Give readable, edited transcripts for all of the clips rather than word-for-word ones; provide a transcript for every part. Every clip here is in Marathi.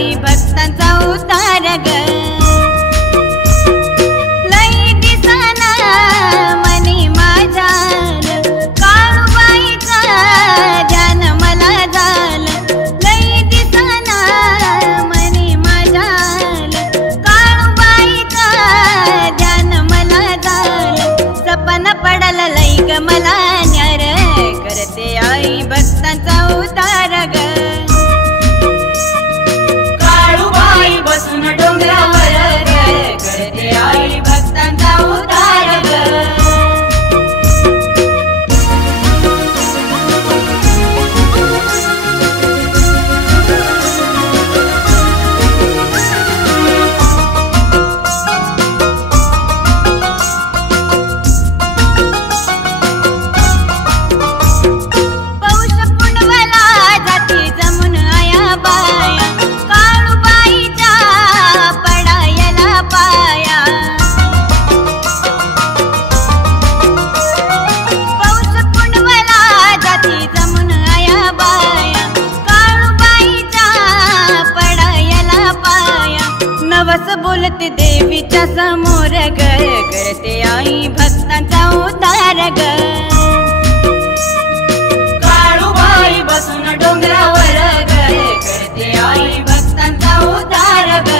आई भक्तांचा उद्धार ग। लई दिसना मनी माझ्या काळूबाईचा ध्यान मला झालं। लई दिसना मनी माझ्या काळूबाईचा ध्यान मला झालं। सपन पडलं लई ग मला न्यार करते आई भक्तांचा उद्धार ग। काळूबाई बसून डोंगरावर करते आई भक्तांचा उद्धार ग। नवस बोलते देवीच्या समोर ग करते आई भक्तांचा उद्धार ग। काळूबाई बसून डोंगरावर ग करते आई भक्तांचा उद्धार ग।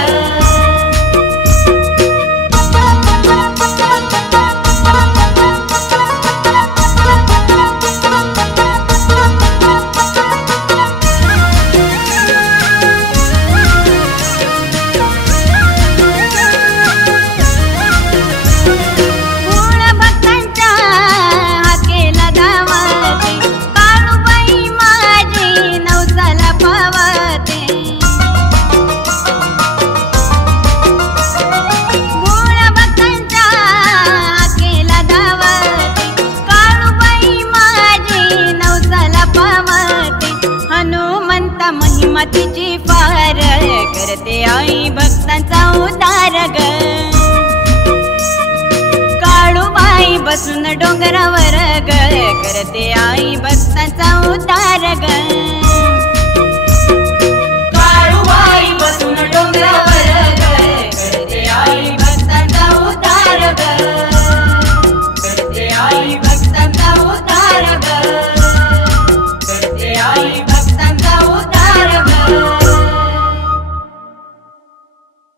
महिमा तिची फार करते आई भक्तांचा उद्धार ग। काळूबाई बसून डोंगरावर ग करते आई भक्तांचा उद्धार ग।